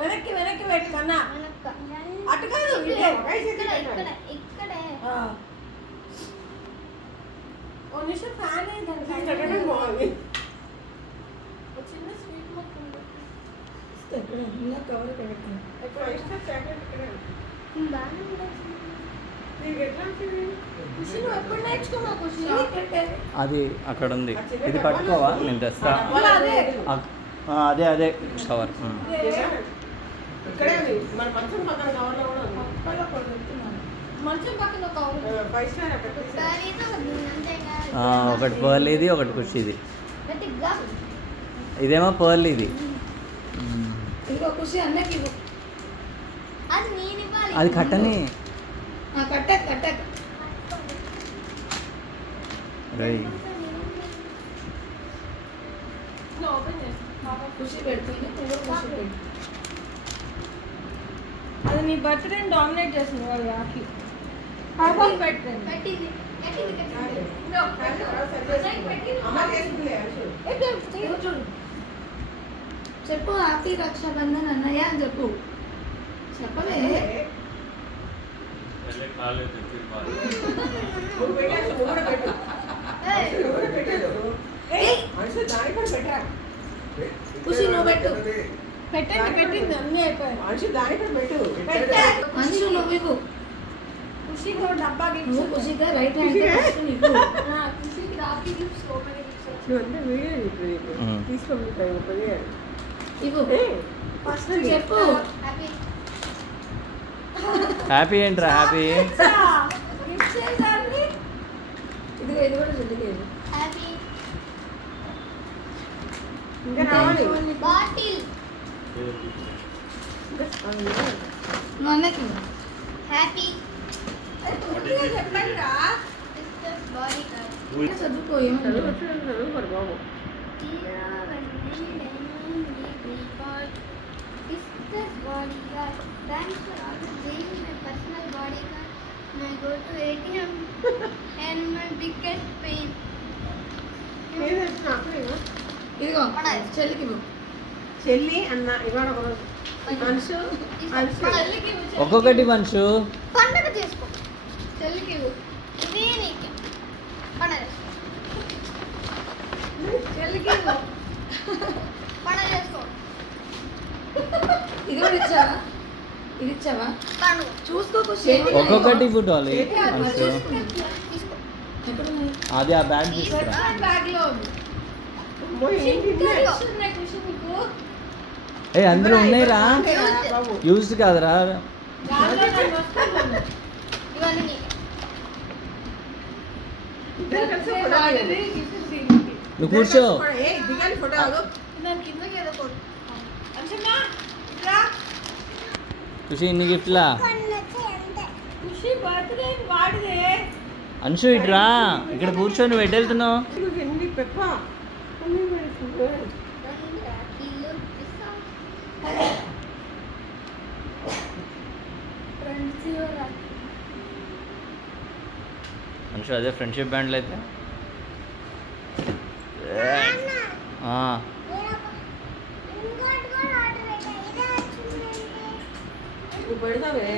వెనక్కి వెనక్కి పెట్టు కన్నా. అటు కాదు ఇక్కడే ఓ నిమిషం ఫ్యాన్ పెట్టడం బాగుంది. చిన్న స్వీట్ మొక్క ఉంది. ఇంకా కవర్ పెట్టాను. ఎక్కువ ఇష్టం చాక్లెట్ ఇక్కడ బాగానే నీకు ఎట్లా ఉంటుంది? ఖుషి నువ్వు ఎప్పుడు నేర్చుకున్నావు ఖుషి? అది అక్కడ ఉంది. ఇది పట్టుకోవా, నేను తెస్తా. అదే అదే కవర్. ఇక్కడే ఉంది. మన మంచం పక్కన కవర్లో కూడా ఉంది. మంచం పక్కన కవర్ 5 స్టార్ అక్కడ ఒకటి పర్ల్ ఇది, ఒకటి ఖుషిది. ఇదేమో పర్ల్ ఇది. ఇంకో ఖుషి అన్నకి ఇవ్వు. అది నేను ఇవ్వాలి. అది కట్టని కట్టక్ కట్టక్ రై. ఓపెన్ చేసి ఖుషి పెడుతుంది. నువ్వు ఖుషి పెట్టు. అది నీ బర్త్డే డామినేట్ చేస్తుంది వాళ్ళు రాఖీ. పాపం పెట్టండి. పెట్టింది అమ్మ చేసిందిలే అశోక్. చూడు చెప్పు హ్యాపీ రక్షాబంధన్ అన్నయ్య అని చెప్పు. చెప్పలే నువ్వు పెట్టాను, నువ్వు కూడా పెట్టు. నువ్వు కూడా పెట్టాడు. అశోక్ దానికి కూడా పెట్టరా? ఖుషి నువ్వు పెట్టు. పెట్టండి పెట్టింది అన్నీ అయిపోయాయి. అశోక్ దానికి కూడా పెట్టు. మనిషి నువ్వు ఇవ్వు. ఖుషికి ఒక డబ్బా గిఫ్ట్. ఖుషిగా రైట్ హ్యాండ్ ఇవ్వు. ఖుషికి రాఖీ గిఫ్ట్స్ ఓపెన్ నువ్వు అంతా వీడియో తీసుకోండి. ఇవ్వు. ఫస్ట్ చెప్పు. హ్యాపీ ఏంట్రా హ్యాపీ? గిఫ్ట్స్ ఏంటండి? ఇదిగో ఇది కూడా చెల్లికేది. హ్యాపీ ఇంకా రావాలి. బాటిల్ నువ్వు అన్నకి హ్యాపీ చెప్పండి రా. బాడీ కార్డ్ చదువుకో ఏమన్నా చదువు మరి బాబు. bodyguard. Thanks for always being my personal bodyguard. When I go to ATM and my biggest pain. ఇదిగో చెల్లికి ఇవ్వు. చెల్లి అన్న ఇవాళ ఒక రోజు మనుషు చెల్లికి ఇవ్వు. ఒక్కొక్కటి మనుషు. పండగ చేసుకో. చెల్లికి ఇవ్వు. ఇది నీకు పండగ చేసుకో. చెల్లికి ఇవ్వు. పండగ చేసుకో. ఇది కూడా ఇచ్చావా? ఇది ఇచ్చావా? పండుగ చూసుకో ఖుషి. ఒక్కొక్కటి ఫుట్బాల్ మనుషు. తీసుకో. అది ఆ బ్యాగ్ తీసుకురా. బ్యాగ్ లో ఉంది. ఖుషి నీకు ఏ అందులో ఉన్నాయిరా, బాబు యూజ్డ్ కాదురా. దాంట్లో నన్ను వస్తాను. ఇవన్నీ నీకు. ఇద్దరు కలిసి నేను ఫోటో వాడిది దిగాలి. గిఫ్ట్ దీనికి. నువ్వు కూర్చో. ఏ దిగాలి ఫోటో ఆగు. నేను కిందకి ఏదో కొట్టు. అంచనా ఇట్లా ఖుషి ఇన్ని గిఫ్ట్లా. ఖుషి బర్త్డే వాడిదే. అంశు ఇట్రా, ఇక్కడ కూర్చొని నువ్వు ఎటు వెళ్తున్నావు? ఎన్ని పెప్ప అన్నీ పెడుతుంది. ఇల్లు పిస్తా. ఫ్రెండ్స్ యువర్ అంశు అదే ఫ్రెండ్షిప్ బ్యాండ్లు అయితే. నువ్వు పెడతావే